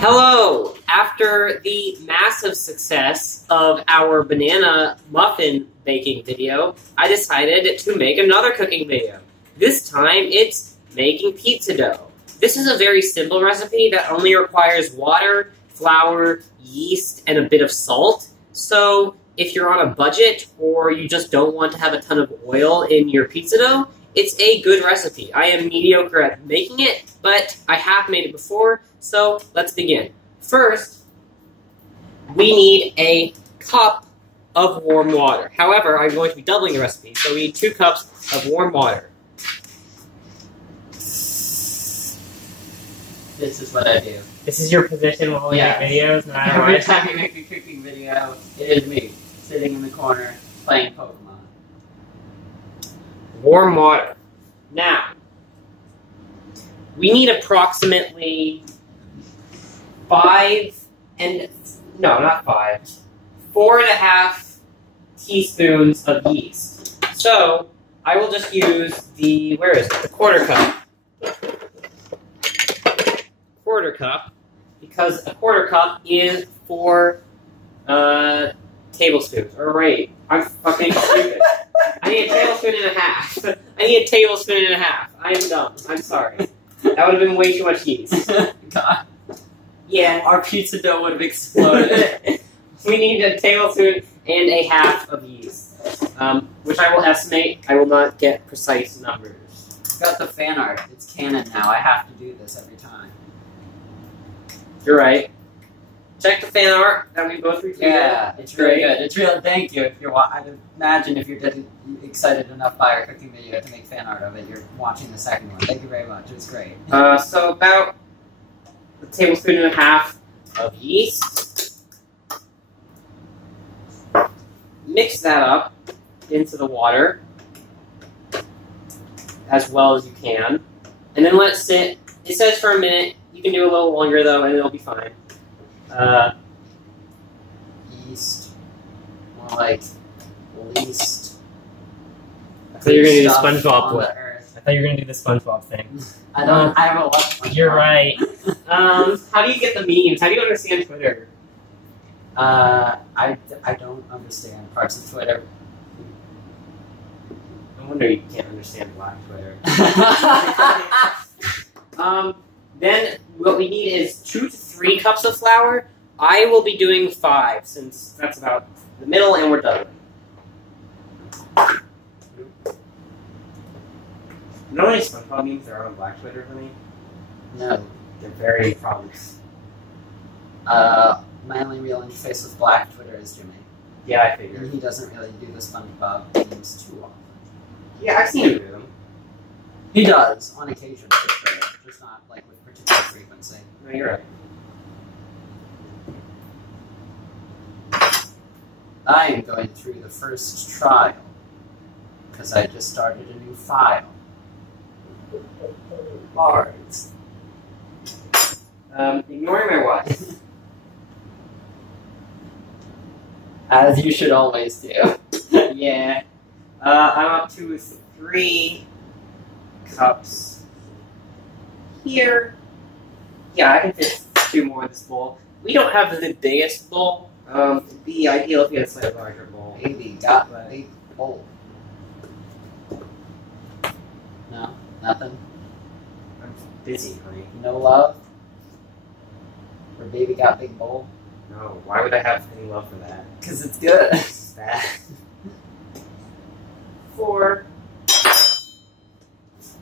Hello! After the massive success of our banana muffin baking video, I decided to make another cooking video. This time, it's making pizza dough. This is a very simple recipe that only requires water, flour, yeast, and a bit of salt. So, if you're on a budget or you just don't want to have a ton of oil in your pizza dough, it's a good recipe. I am mediocre at making it, but I have made it before, so let's begin. First, we need a cup of warm water. However, I'm going to be doubling the recipe, so we need 2 cups of warm water. This is what I do. This is your position while we make videos, no matter what? Every time you make a cooking video, it is me, sitting in the corner, playing Pokemon. Warm water. Now, we need approximately 4.5 teaspoons of yeast. So, I will just use the, the quarter cup. Quarter cup, because a quarter cup is 4 tablespoons. Or wait, I'm fucking stupid. I need a tablespoon and a half. I need a tablespoon and a half. I am dumb. I'm sorry. That would have been way too much yeast. God. Yeah. Our pizza dough would have exploded. We need a tablespoon and a half of yeast, which I will estimate. I will not get precise numbers. Got the fan art. It's canon now. I have to do this every time. You're right. Check the fan art that we both retweeted. Yeah, it's really good. It's real. Thank you. If you're, I'd imagine if you're excited enough by our cooking video to make fan art of it, you're watching the second one. Thank you very much. It was great. So about a tablespoon and a half of yeast. Mix that up into the water as well as you can, and then let it sit. It says for a minute. You can do a little longer though, and it'll be fine. Yeast. More like least. I thought you were gonna do the SpongeBob one. I thought you were gonna do the SpongeBob thing. I don't. I have a lot. You're right. How do you get the memes? How do you understand Twitter? I don't understand parts of Twitter. No wonder you can't understand Black Twitter. Then what we need is 2 to 3 cups of flour. I will be doing 5 since that's about the middle and we're done. You know any SpongeBob memes that are on Black Twitter for me? No. They're very problems. My only real interface with Black Twitter is Jimmy. Yeah, I figured. And he doesn't really do the SpongeBob memes too often. Yeah, I've seen him do them. He does, on occasion, for sure. Just not, like, with particular frequency. No, you're right. I am going through the first trial, because I just started a new file. Bards. Ignoring my wife. As you should always do. Yeah. I'm up to 3 cups here. Yeah, I can fit 2 more in this bowl. We don't have the biggest bowl. It'd be ideal if we had a slightly larger bowl. Baby got a big bowl. No? Nothing? I'm busy, honey. No love? For baby got big bowl? No, why would I have any love for that? Because it's good. It's bad. 4.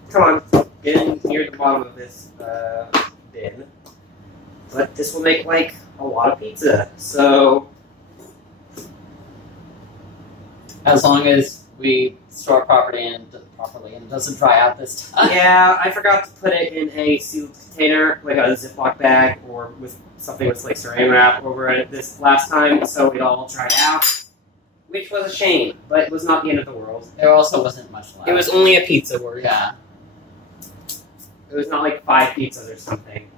Come on, getting near the bottom of this bin. But this will make, like, a lot of pizza, so... As long as we store it properly and it doesn't dry out this time. Yeah, I forgot to put it in a sealed container, like a Ziploc bag, or with something with, like, saran wrap over it this last time, so it all dried out. Which was a shame, but it was not the end of the world. There also wasn't much left. It was only a pizza worth. Yeah. It was not like 5 pizzas or something.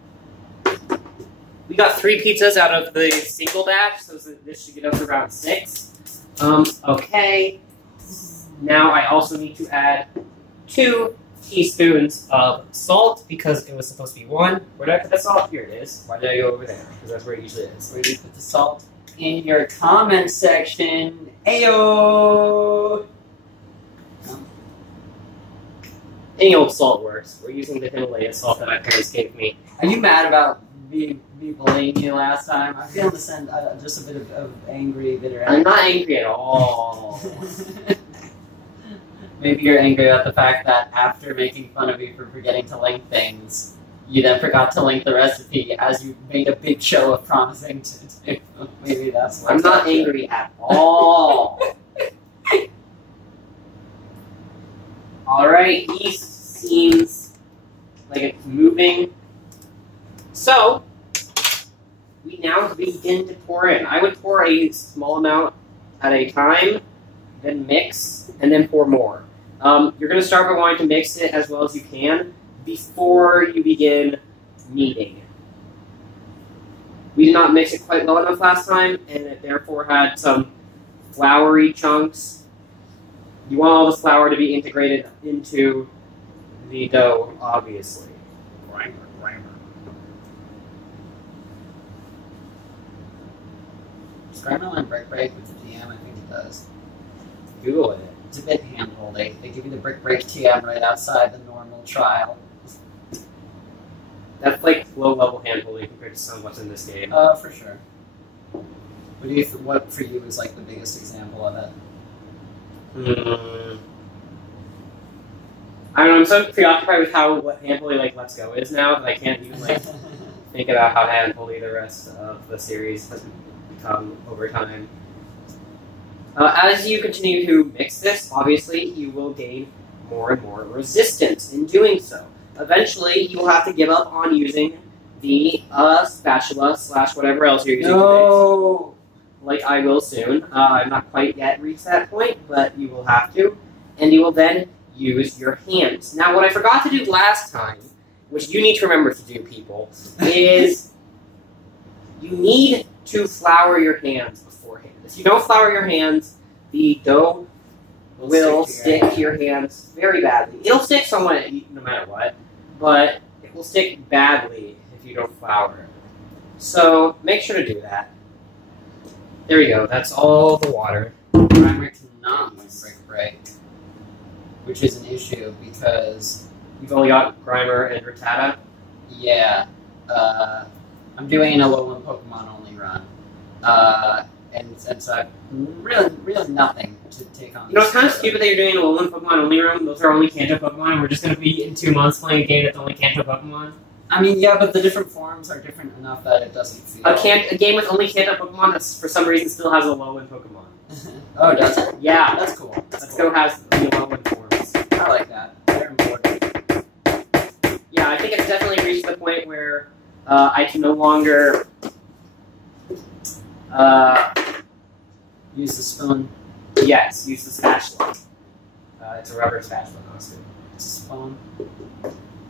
We got 3 pizzas out of the single batch, so this should get us around 6. Okay. Now I also need to add 2 teaspoons of salt because it was supposed to be 1. Where did I put the salt? Here it is. Why did I go over there? Because that's where it usually is. Where do you put the salt? In your comment section. Ayo! Any old salt works. We're using the Himalaya salt that my parents gave me. Are you mad about me bullying you last time? I'm feeling to send just a bit of angry, bitter I'm not angry at all. Maybe you're angry about the fact that after making fun of you for forgetting to link things, you then forgot to link the recipe as you made a big show of promising to do. Maybe that's why. I'm not angry at all. Alright, yeast seems like it's moving. So, we now begin to pour in. I would pour a small amount at a time, then mix, and then pour more. You're going to start by wanting to mix it as well as you can before you begin kneading. We did not mix it quite well enough last time, and it therefore had some floury chunks. You want all the flour to be integrated into the dough, obviously. Grimer. Does Grimer line brick break with the TM? I think it does. Google it. It's a bit handhold. They give you the brick break TM right outside the normal trial. That's like low-level hand-holding compared to some of what's in this game. For sure. What for you is like the biggest example of it? I don't know, I'm so preoccupied with what hand-holding like Let's Go is now that I can't even like think about how hand-holding the rest of the series has become over time. As you continue to mix this, obviously, you will gain more and more resistance in doing so. Eventually, you will have to give up on using the spatula / whatever else you're using to mix. Like I will soon. I'm not quite yet reached that point, but you will have to. And you will then use your hands. Now, what I forgot to do last time, which you need to remember to do, people, is you need to flour your hands beforehand. If you don't flour your hands, the dough will stick to your hands very badly. It'll stick somewhat no matter what, but it will stick badly if you don't flour it. So make sure to do that. There we go. That's all the water. Grimer cannot use brick break, which is an issue because You've only got Grimer and Rattata. yeah, I'm doing an Alolan Pokemon only run, and so I've really nothing to take on. You know, it's kind of stupid that you're doing an Alolan Pokemon only run. Those are only Kanto Pokemon, and we're just going to be in 2 months playing a game that's only Kanto Pokemon. I mean, yeah, but the different forms are different enough that it doesn't feel... A game with only Kanto Pokemon that for some reason still has Alolan Pokemon. Oh, does it? Yeah. That's cool. Let's Go has the Alolan forms. I like that. They're important. Yeah, I think it's definitely reached the point where I can no longer Use the spoon. yes, use the spatula. It's a rubber spatula, honestly. Spoon.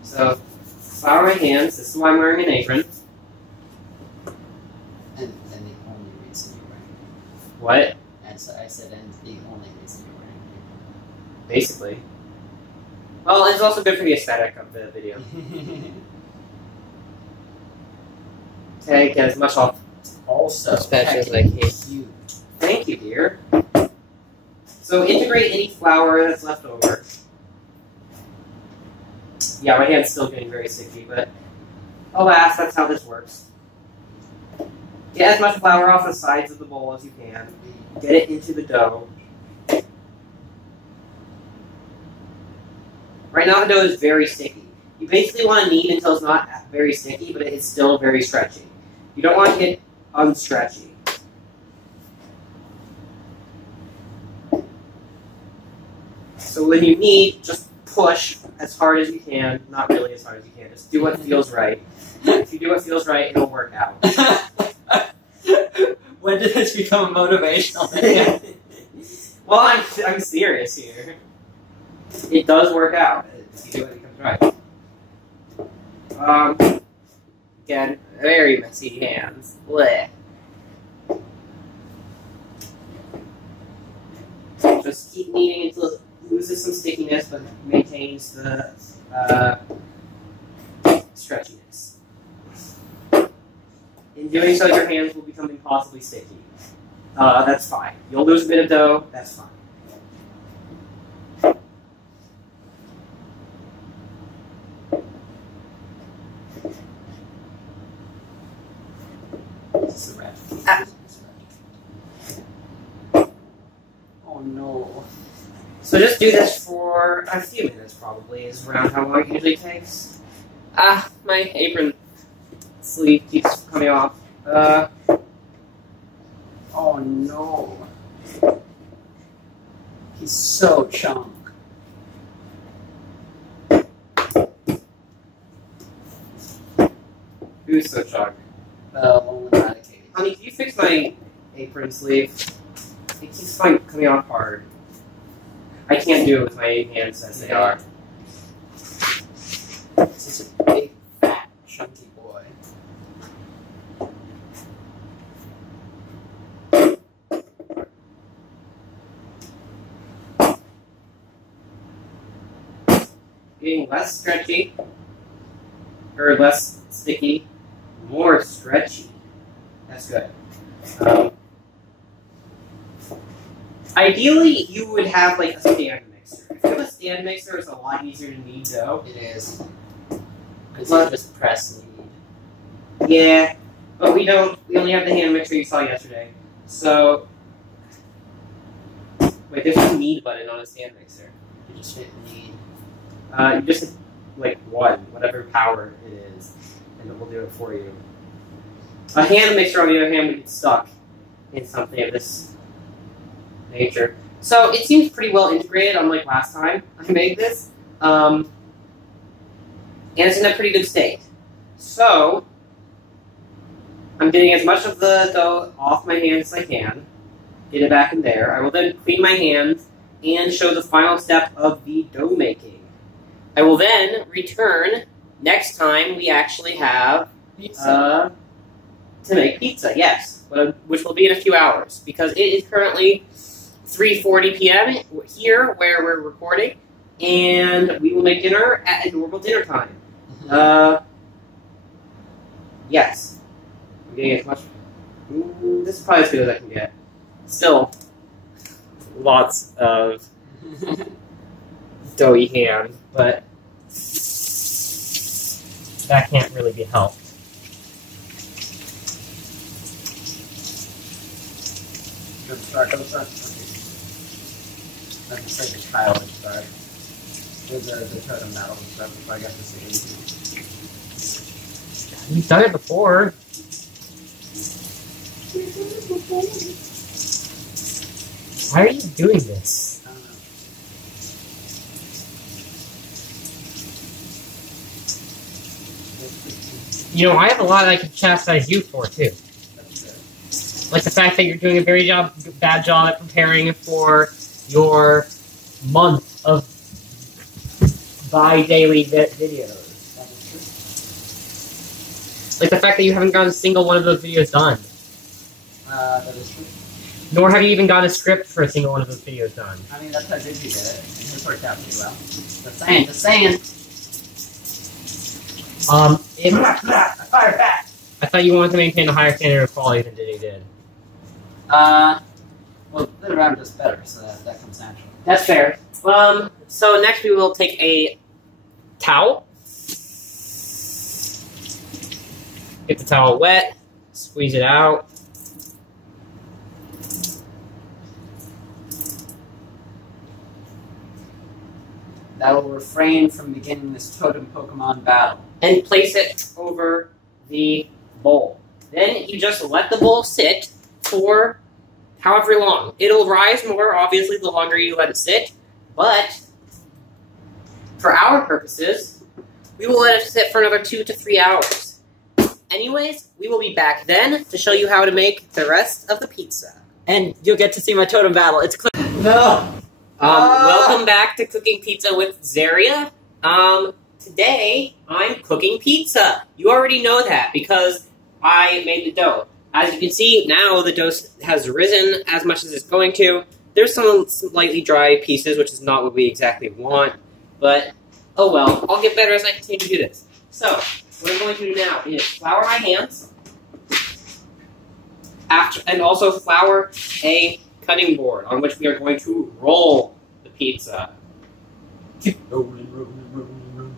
So, flour my hands. This is why I'm wearing an apron. And the only reason you're wearing it. What? And so I said, and the only reason you're wearing it. Basically. Well, it's also good for the aesthetic of the video. Okay, get as much off. Also, Spatula as I can. huge. Thank you, dear. So integrate any flour that's left over. Yeah, my hand's still getting very sticky, but alas, that's how this works. Get as much flour off the sides of the bowl as you can. Get it into the dough. Right now the dough is very sticky. You basically want to knead until it's not very sticky, but it is still very stretchy. You don't want to get unstretchy. So when you knead, just push as hard as you can. Not really as hard as you can. Just do what feels right. If you do what feels right, it'll work out. When did this become motivational? Again? Well, I'm serious here. It does work out. If you do it, it comes right. Again, very messy hands. Blech. Just keep kneading until it loses some stickiness, but maintains the stretchiness. In doing so, your hands will become impossibly sticky. That's fine. You'll lose a bit of dough, that's fine. This is a red. Oh no. So just do this for a few minutes, probably, is around how long it usually takes. My apron sleeve keeps coming off. Oh no. He's so chunk. Who's so shocked? One with Medicaid. Honey, can you fix my apron sleeve? It keeps coming off hard. I can't do it with my hands as they are. This is a big, fat, chunky boy. Getting less stretchy, or less sticky, more stretchy. That's good. Ideally, you would have like a stand mixer. If you have a stand mixer, it's a lot easier to knead dough. It is. Because you just press knead. Yeah, but we don't. We only have the hand mixer you saw yesterday. So, wait, there's no knead button on a stand mixer. You just hit knead. You just hit, like whatever power it is, and it will do it for you. A hand mixer, on the other hand, would get stuck in something of this nature. So it seems pretty well integrated, unlike last time I made this. And it's in a pretty good state. So I'm getting as much of the dough off my hands as I can. Get it back in there. I will then clean my hands and show the final step of the dough making. I will then return next time we actually have Pizza. to make pizza, yes, which will be in a few hours, because it is currently 3:40 p.m. here where we're recording, and we will make dinner at a normal dinner time. Yes. I'm getting as much... this is probably as good as I can get. Still, lots of doughy hand, but that can't really be helped. Don't start. Okay. That's just like a childish start. There's the totem battle and stuff before I got to see anything. You've done it before. Why are you doing this? I don't know. You know, I have a lot I could chastise you for, too. That's good. Like the fact that you're doing a very bad job at preparing for your month of bi-daily videos. That is Like the fact that you haven't gotten a single one of those videos done. true. That is true. Nor have you even gotten a script for a single one of those videos done. I mean, that's how Digi did it, and his worked out pretty well. Just saying, just saying. Fire back! I thought you wanted to maintain a higher standard of quality than Diddy did. Well, later on just better, so that comes natural. That's fair. So next we will take a towel. Get the towel wet, squeeze it out. That will refrain from beginning this totem Pokemon battle. And place it over the bowl. Then you just let the bowl sit for however long. It'll rise more, obviously, the longer you let it sit, but for our purposes, we will let it sit for another 2 to 3 hours. Anyways, we will be back then to show you how to make the rest of the pizza. And you'll get to see my totem battle. It's No! Welcome back to Cooking Pizza with Zaria. Today, I'm cooking pizza. You already know that because I made the dough. As you can see, now the dough has risen as much as it's going to. There's some slightly dry pieces, which is not what we exactly want, but oh well. I'll get better as I continue to do this. So, what I'm going to do now is flour my hands, and also flour a cutting board on which we are going to roll the pizza. Keep rolling, rolling, rolling, rolling.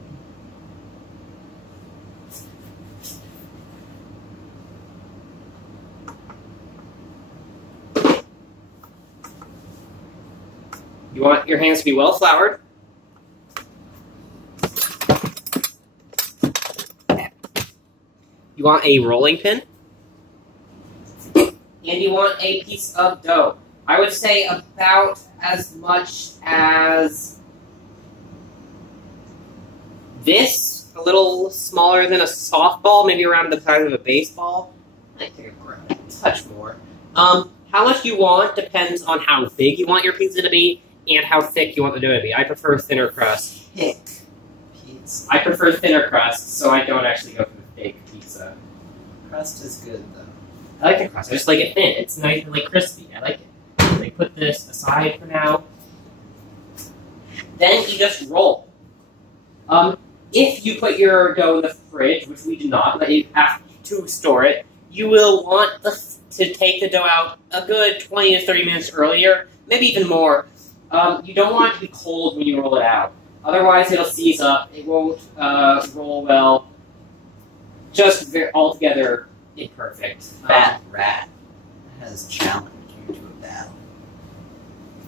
You want your hands to be well floured. You want a rolling pin. And you want a piece of dough. I would say about as much as this, a little smaller than a softball, maybe around the size of a baseball. I think a touch more. How much you want depends on how big you want your pizza to be and how thick you want the dough to be. I prefer thinner crust. Thick pizza. I prefer thinner crust, so I don't actually go for the thick pizza. Crust is good, though. I like the crust. I just like it thin. It's nice and crispy. I like it. Let me put this aside for now. Then you just roll. If you put your dough in the fridge, which we do not, but you have to store it, you will want to take the dough out a good 20 to 30 minutes earlier, maybe even more. You don't want it to be cold when you roll it out. Otherwise, it'll seize up. It won't roll well. Just altogether imperfect. Fat Rat has challenged you to a battle.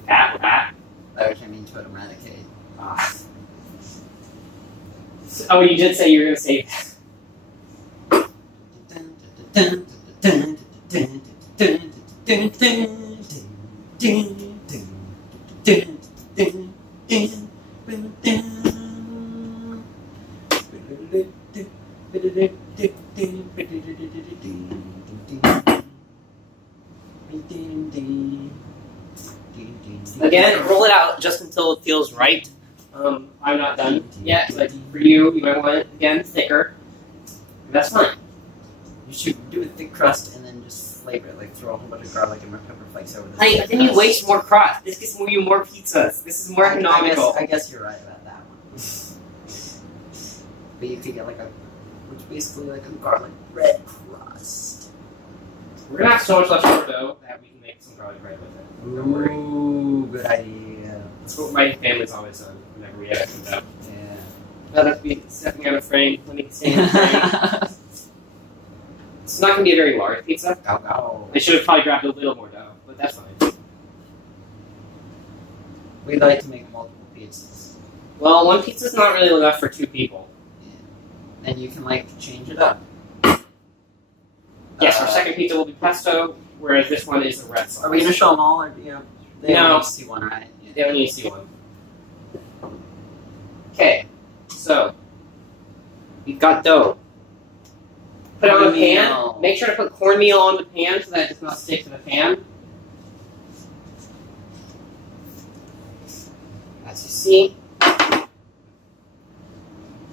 Fat Rat? By which I mean to eradicate. Oh, you did say you were going to say Again, roll it out just until it feels right. I'm not done yet, but for you, you might want it again thicker. That's fine. You should do a thick crust and then just flavor it, like throw a whole bunch of garlic and red pepper flakes over the Hey, but then you waste more crust. This gets you more pizzas. This is more economical. I guess you're right about that one. But you could get which basically like a garlic bread crust. We're gonna have so much leftover dough that we can make some garlic bread with it. Don't worry. Ooh, good idea. That's what my family's always done whenever we have some dough. Yeah. Now that we stepping out of frame, let me stay in frame. It's not gonna be a very large pizza. Oh. I should have probably grabbed a little more dough, but that's fine. We'd like to make multiple pizzas. Well, one pizza's not really enough for two people. Yeah. And you can change it up. Yes, our second pizza will be pesto, whereas this one is a red sauce. Are we gonna show them all, or they No. only see one, right? Yeah. They only need to see one. Okay, so we've got dough. Put it on the pan. Cornmeal. Make sure to put cornmeal on the pan so that it does not stick to the pan. As you see.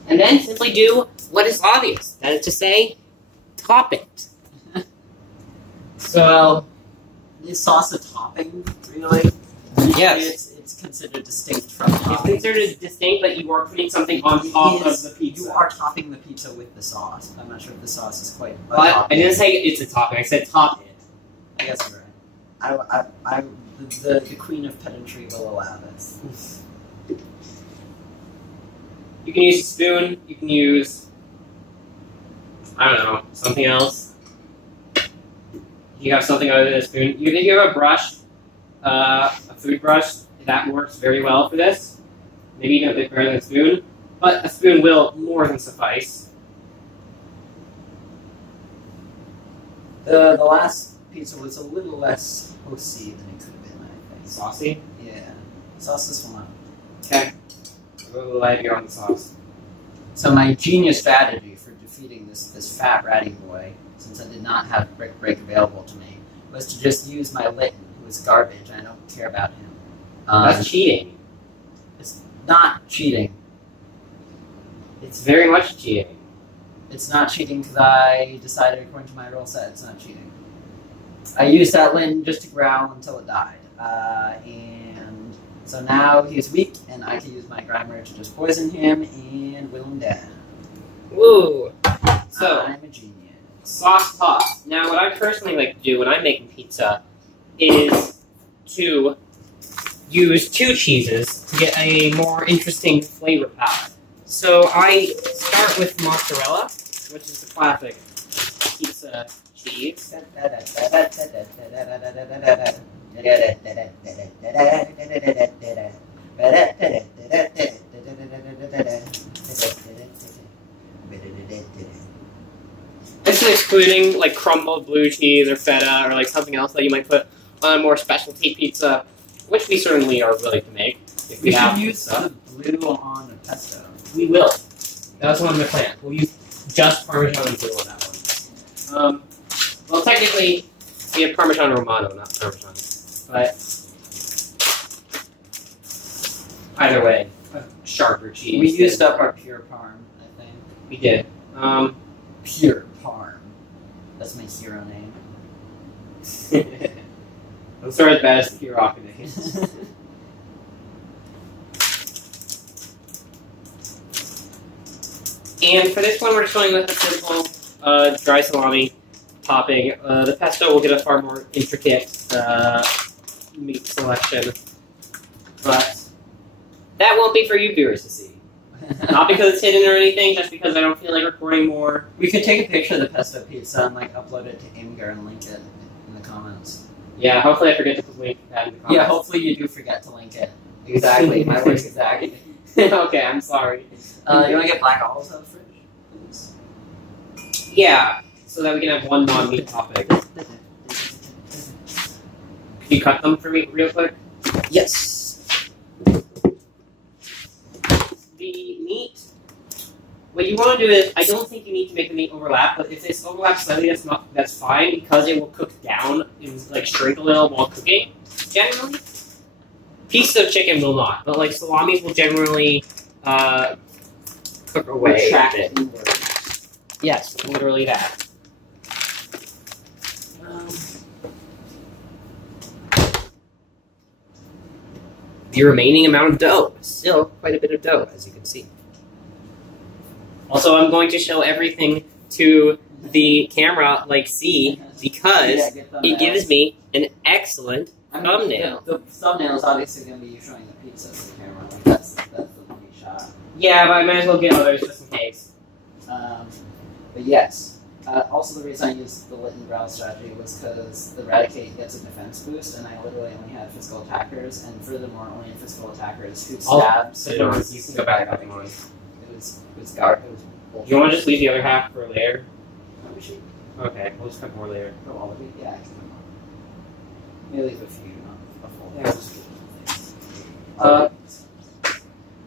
And then simply do what is obvious. That is to say, top it. So, is sauce a topping, really? Yes. It's considered distinct from It's topping. considered distinct, but you are putting something on top of the pizza. You are topping the pizza with the sauce. I'm not sure if the sauce is quite. But I didn't say it's a topping. I said top it. I guess you're right. The queen of pedantry will allow this. You can use a spoon. You can use, I don't know, something else. You have something other than a spoon. If you have a brush, a food brush, that works very well for this. Maybe even a bit better than a spoon, but a spoon will more than suffice. The last pizza was a little less saucy than it could have been, I think. Saucy? Yeah. Sauce is fun. Okay. I'll go a little heavier on the sauce. So my genius strategy for defeating this fat ratty boy, since I did not have Brick Break available to me, was to just use my Litten, who is garbage, and I don't care about him. That's cheating. It's not cheating. It's very much cheating. It's not cheating because I decided, according to my rule set, it's not cheating. I used that Litten just to growl until it died. And so now he's weak, and I can use my Grimer to just poison him and will him down. Woo! So, I'm a genius. sauce toss. Now, what I personally like to do when I'm making pizza is to use 2 cheeses to get a more interesting flavor palette. So I start with mozzarella, which is the classic pizza cheese. This is excluding like crumbled blue cheese or feta or like something else that you might put on a more specialty pizza, which we certainly are willing to make. If We have should use pizza. the blue on the pesto. We will. That's one of the plans. We'll use just Parmesan and blue on that one. Well, technically, we have Parmesan Romano, not Parmesan. But either way, a sharper cheese. We used up our pure parm, I think. We did. Pure parm. That's my hero name. Those are as bad as the Hirokane. And for this one, we're just going with a simple dry salami topping. The pesto will get a far more intricate meat selection, but that won't be for you viewers to see. Not because it's hidden or anything, just because I don't feel like recording more. We could take a picture of the pesto pizza and like upload it to Imgur and link it in the comments. Yeah, hopefully I forget to link that in the comments. Yeah, hopefully you do forget to link it. Exactly, my words exactly. Okay, I'm sorry. You want to get black olives out of the fridge? Please. Yeah, so that we can have one non-meat topic. Can you cut them for me real quick? Yes. The meat, what you want to do is, I don't think you need to make the meat overlap, but if it's overlapped slightly, that's fine, because it will cook down and like shrink a little while cooking, generally. Pieces of chicken will not, but like salamis will generally cook away. Retract a bit. inward. Yes, literally that. The remaining amount of dough. Still quite a bit of dough, as you can see. Also, I'm going to show everything to the camera like C, because it gives me an excellent thumbnail. The thumbnail is obviously going to be you showing the pizza to the camera. Like that's the money shot. Yeah, but I might as well get others just in case. But yes. Also, the reason I used the Litten Growl strategy was because the Eradicate gets a defense boost, and I literally only had physical attackers, and furthermore, only physical attackers who stabs. Put it on. You can go back up and on. It was guard. It was bullshit. You want to just leave the other half for later? No, we should Okay, we'll just cut more later. go all of it. Yeah, I can come on. Maybe leave a few, not a full. Yeah, just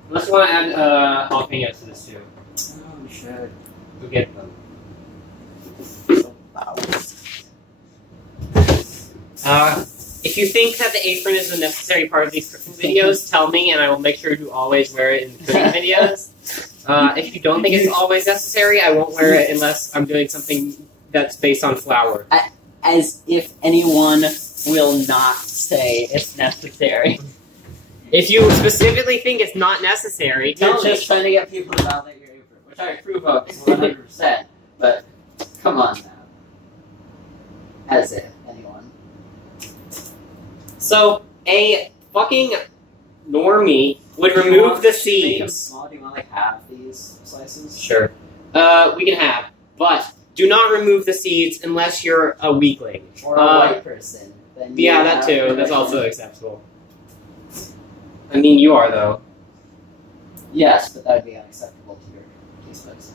unless you want to add jalapenos to this too. Oh, we should. Go get them. If you think that the apron is a necessary part of these cooking videos, tell me, and I will make sure to always wear it in the cooking videos. If you don't think it's always necessary, I won't wear it unless I'm doing something that's based on flour. As if anyone will not say it's necessary. If you specifically think it's not necessary, tell You're me. just trying to get people to validate your apron, which I approve of 100%. But come on now. As if anyone. So, a fucking normie would Do you remove want the to make them seeds. small? Do you want like half these slices? Sure. We can have, but do not remove the seeds unless you're a weakling. Or a white person. Then you Yeah, that have too. the That's right also one. acceptable. I mean, you are though. Yes, but that would be unacceptable to your taste buds.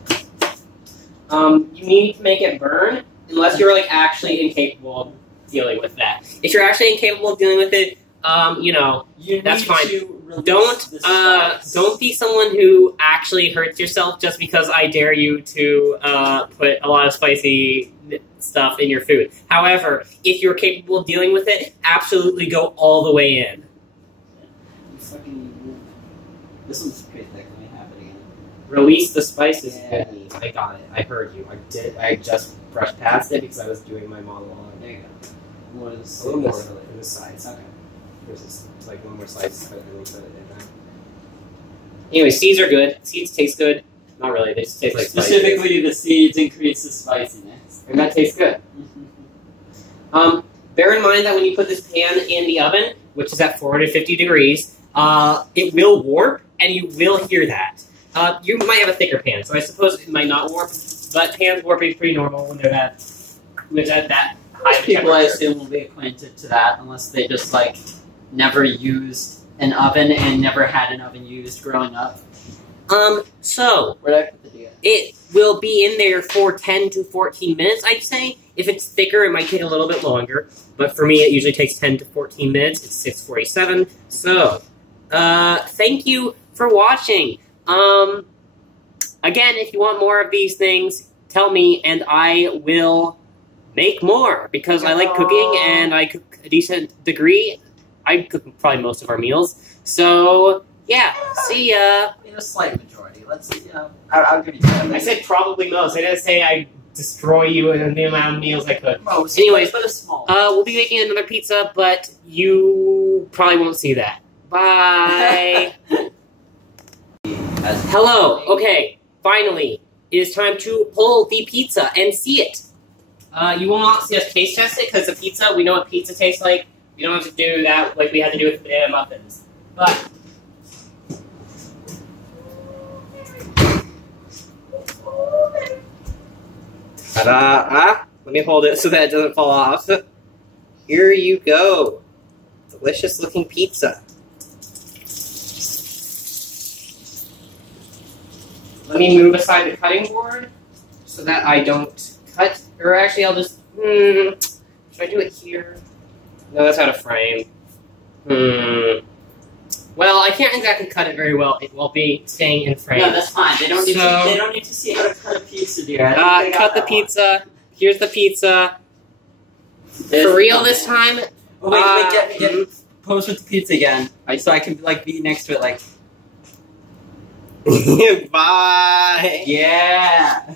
You need to make it burn unless you're like actually incapable of dealing with that. If you're actually incapable of dealing with it, you know, You That's need fine. to release don't the spice. don't be someone who actually hurts yourself just because I dare you to put a lot of spicy stuff in your food. However, if you're capable of dealing with it, absolutely go all the way in. You fucking. This one's pretty thick. Let me have it again. Release the spices. Yeah. Penny. I got it. I heard you. I did. I just brushed past it because I was doing my monologue. There you go. Was A little more on the sides. Okay. versus like one more slice cut a little bit in that. Anyway, seeds are good. Seeds taste good. Not really. They just taste like Specifically, the seeds increase the spiciness. and that tastes good. Bear in mind that when you put this pan in the oven, which is at 450 degrees, it will warp, and you will hear that. You might have a thicker pan, so I suppose it might not warp, but pans warping is pretty normal when they're that high Most people, I temperature. assume, will be acquainted to that unless they just like never used an oven and never had an oven used growing up. So Where did I put the deal? it will be in there for 10 to 14 minutes, I'd say. If it's thicker, it might take a little bit longer. But for me, it usually takes 10 to 14 minutes. It's 6:47. So, thank you for watching. Again, if you want more of these things, tell me, and I will make more. Because I like cooking, and I cook a decent degree. I cook probably most of our meals. So, yeah, see ya. In a slight majority. Let's see. I'll give you that. I said probably most. I didn't say I destroy you in the amount of meals I cook. most. Anyways, but a small. We'll be making another pizza, but you probably won't see that. Bye. Hello. Okay, finally, it is time to pull the pizza and see it. You will not see us taste test it because the pizza, we know what pizza tastes like. We don't have to do that like we had to do with banana muffins. But ta-da! Let me hold it so that it doesn't fall off. Here you go. Delicious looking pizza. Let me move aside the cutting board so that I don't cut. Or actually, I'll just. Should I do it here? No, that's out of frame. Well, I can't exactly cut it very well. It will be staying in frame. No, that's fine. They don't need So- to. They don't need to see how to cut a pizza, dear. I think they got Cut the that one. pizza. Here's the pizza. This- For real this time? Oh, wait, get pose with the pizza again. So I can like be next to it, like Bye. yeah.